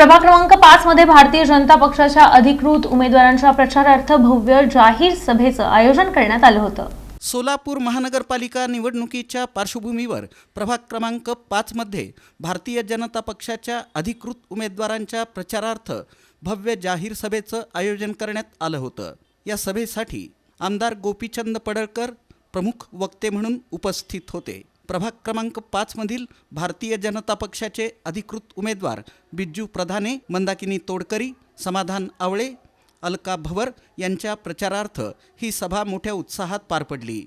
प्रभाग क्रमांक 5 मध्ये भारतीय जनता पक्षाच्या अधिकृत उमेदवारांच्या प्रचारार्थ भव्य जाहीर सभेचं आयोजन करण्यात आलं होतं। सोलापूर महानगरपालिका निवडणुकीच्या पार्श्वभूमीवर प्रभाग क्रमांक 5 मध्ये भारतीय जनता पक्षाच्या अधिकृत उमेदवारांच्या प्रचारार्थ भव्य जाहीर सभेचं आयोजन करण्यात आलं होतं। या सभेसाठी आमदार गोपीचंद पडळकर प्रमुख वक्ते म्हणून उपस्थित होते। प्रभाग क्रमांक 5 मधील भारतीय जनता पक्षाचे अधिकृत उमेदवार बिज्जू प्रधाने, मंदाकिनी तोडकरी, समाधान आवळे, अलका भवर यांच्या प्रचारार्थ ही सभा मोठ्या उत्साहात पार पडली।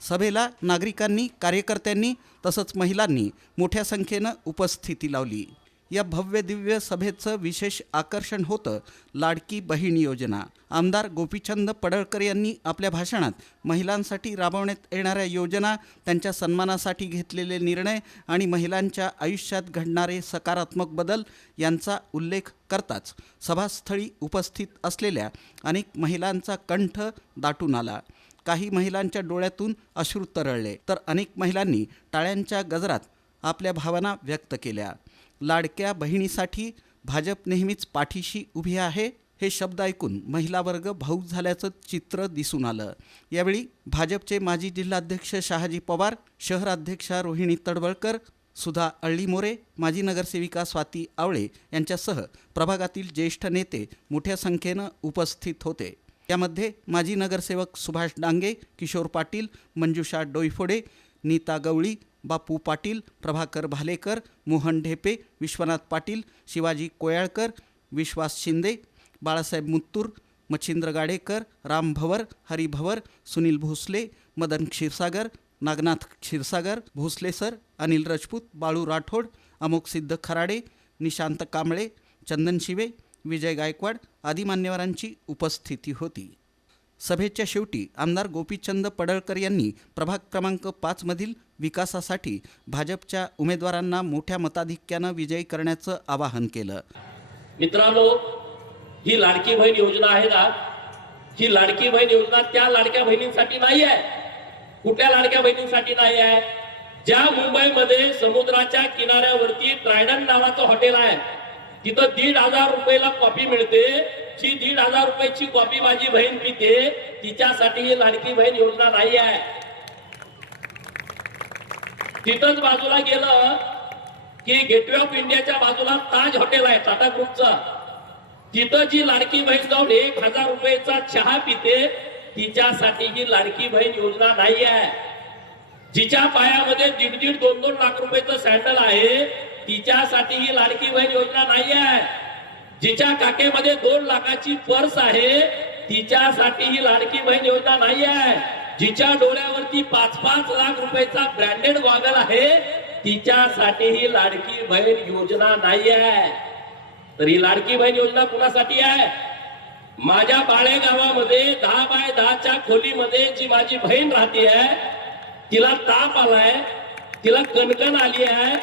सभेला नागरिकांनी, कार्यकर्त्यांनी तसंच महिलांनी मोठ्या संख्येनं उपस्थिती लावली। या भव्य दिव्य सभेचं विशेष आकर्षण होतं लाडकी बहीण योजना। आमदार गोपीचंद पडळकर यांनी आपल्या भाषणात महिलांसाठी राबवण्यात येणाऱ्या योजना, त्यांच्या सन्मानासाठी घेतलेले निर्णय आणि महिलांच्या आयुष्यात घडणारे सकारात्मक बदल यांचा उल्लेख करताच सभास्थळी उपस्थित असलेल्या अनेक महिलांचा कंठ दाटून आला। काही महिलांच्या डोळ्यातून अश्रू तरळले तर अनेक महिलांनी टाळ्यांच्या गजरात आपल्या भावना व्यक्त केल्या। लाडक्या बहिणीसाठी भाजप नेहमीच पाठीशी उभी आहे हे शब्द ऐकून महिला वर्ग भावूक झाल्याचं चित्र दिसून आलं। यावेळी भाजपचे माजी जिल्हाध्यक्ष शहाजी पवार, शहराध्यक्षा रोहिणी तडवळकर, सुधा अळ्ळीमोरे, माजी नगरसेविका स्वाती आवळे यांच्यासह प्रभागातील ज्येष्ठ नेते मोठ्या संख्येनं उपस्थित होते। यामध्ये माजी नगरसेवक सुभाष डांगे, किशोर पाटील, मंजुषा डोईफोडे, नीता गवळी, बापू पाटील, प्रभाकर भालेकर, मोहन ढेपे, विश्वनाथ पाटील, शिवाजी कोयाळकर, विश्वास शिंदे, बाळासाहेब मुत्तूर, मच्छिंद्र गाडेकर, राम भवर, हरी भवर, सुनील भोसले, मदन क्षीरसागर, नागनाथ क्षीरसागर, भोसले सर, अनिल राजपूत, बाळू राठोड, अमोक सिद्ध खराडे, निशांत कांबळे, चंदन शिवे, विजय गायकवाड आदी मान्यवरांची उपस्थिती होती। सभेच्या शेवटी आमदार गोपीचंद पडळकर यांनी प्रभाग क्रमांक 5 मधील विकासासाठी भाजपच्या उमेदवारांना मोठ्या मताधिक्यानं विजयी करण्याचं आवाहन केलं। मित्रांनो, ही लाडकी बहीण योजना आहे ना, ही लाडकी बहीण योजना त्या लाडक्या बहिणींसाठी नाही आहे। कुठल्या लाडक्या बहिणींसाठी नाही आहे? ज्या मुंबईमध्ये समुद्राच्या किनाऱ्यावरती ट्रायडन नावाचं हॉटेल आहे, तिथं 1,500 रुपयाला कॉफी मिळते। जी 1,500 रुपयाची कॉफी माझी बहीण पिते, तिच्यासाठी ही लाडकी बहीण योजना नाही आहे। तिथंच बाजूला गेलं की गेटवे ऑफ इंडियाच्या बाजूला ताज हॉटेल आहे टाटा ग्रुपचा, तिथं जी लाडकी बहीण जाऊन 1,000 रुपयाचा चहा पिते, तिच्यासाठी ही लाडकी बहीण योजना नाही आहे। जिच्या पायामध्ये 1.5 2 लाख रुपयाचं सॅन्डल आहे, तिच्यासाठी ही लाडकी बहीण योजना नाही आहे। जिच्या काकेमध्ये 2 लाखाची पर्स आहे, तिच्यासाठी ही लाडकी बहीण योजना नाही आहे। जिच्या डोळ्यावरती 5-5 लाख रुपयाचा ब्रँडेड गॉगल आहे, तिच्यासाठी ही लाडकी बहीण योजना नाही आहे। तर ही लाडकी बहीण योजना कुणासाठी आहे? माझ्या बाळे गावामध्ये 10 बाय 10च्या खोलीमध्ये जी माझी बहीण राहते आहे, तिला ताप आलाय, तिला कणकण आली आहे,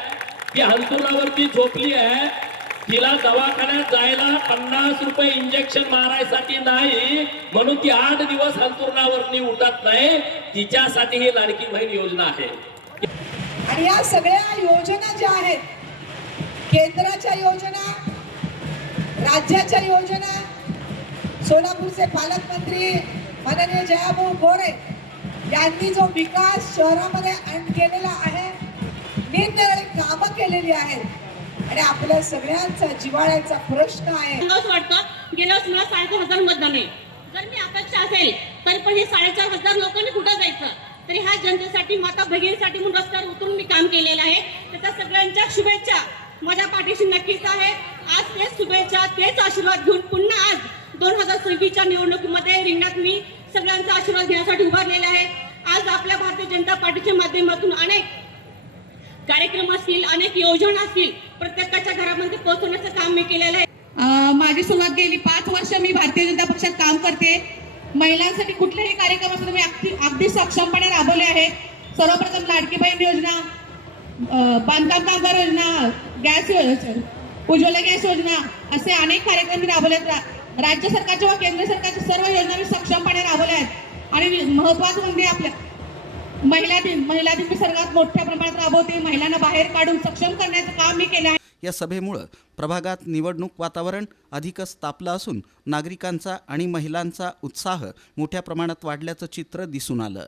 ती अंथरुणावरती झोपली आहे, तिला दवाखान्यात जायला 50 रुपये इंजेक्शन मारायसाठी नाही, म्हणून ती 8 दिवस अंथरुणावरती उठत नाही, तिच्यासाठी ही लाडकी बहीण योजना आहे। आणि या सगळ्या योजना ज्या आहेत, केंद्राच्या योजना, राज्याच्या योजना, सोलापूरचे पालकमंत्री माननीय जयाभाऊ गोरे यांनी जो विकास शहरामध्ये केलेला आहे, निरनिराळी कामं केलेली आहेत आणि आपल्या सगळ्यांचा जिव्हाळ्याचा प्रश्न आहे। वाटतं गेल्या वर्षी 4,500 मतदान आहे। जर मी अपेक्षा असेल तर पण हे 4,500 लोकांनी कुठं जायचं? तरी ह्या जनतेसाठी, माता भगिनीसाठी म्हणून रस्त्यावर उतरून मी काम केलेलं आहे। त्याच्या सगळ्यांच्या शुभेच्छा माझ्या पाठीशी नक्कीच आहे। आज तेच शुभेच्छा, तेच आशीर्वाद घेऊन पुन्हा आज 2026च्या निवडणुकीमध्ये रिंगणात मी सगळ्यांचा आशीर्वाद घेण्यासाठी उभारलेला आहे। आज आपल्या भारतीय जनता पार्टीच्या माध्यमातून अनेक कार्यक्रम असतील, अनेक योजना असतील, प्रत्येकाच्या घरामध्ये पोहोचवण्याचं काम मी केलेलं आहे। माझी सुरुवात गेली 5 वर्ष मी भारतीय जनता पक्षात काम करते। महिलांसाठी कुठलेही कार्यक्रम असतात मी अगदी सक्षमपणे राबवले आहे। सर्वप्रथम लाडकी बहीण योजना, बांधकाम कामगार योजना, गॅस उज्ज्वला गॅस योजना, असे अनेक कार्यक्रम मी राबवले। राज्य सरकारच्या व केंद्र सरकारच्या सर्व योजना मी सक्षमपणे राबवल्या आहेत। आणि महत्त्वाचं म्हणजे आपल्या महिला दिन मी सर्वात मोठ्या प्रमाणात राबवते। महिलांना बाहेर काढून सक्षम करण्याचं काम मी केलं आहे। या सभेमुळं प्रभागात निवडणूक वातावरण अधिकच तापलं असून नागरिकांचा आणि महिलांचा उत्साह मोठ्या प्रमाणात वाढल्याचं चित्र दिसून आलं.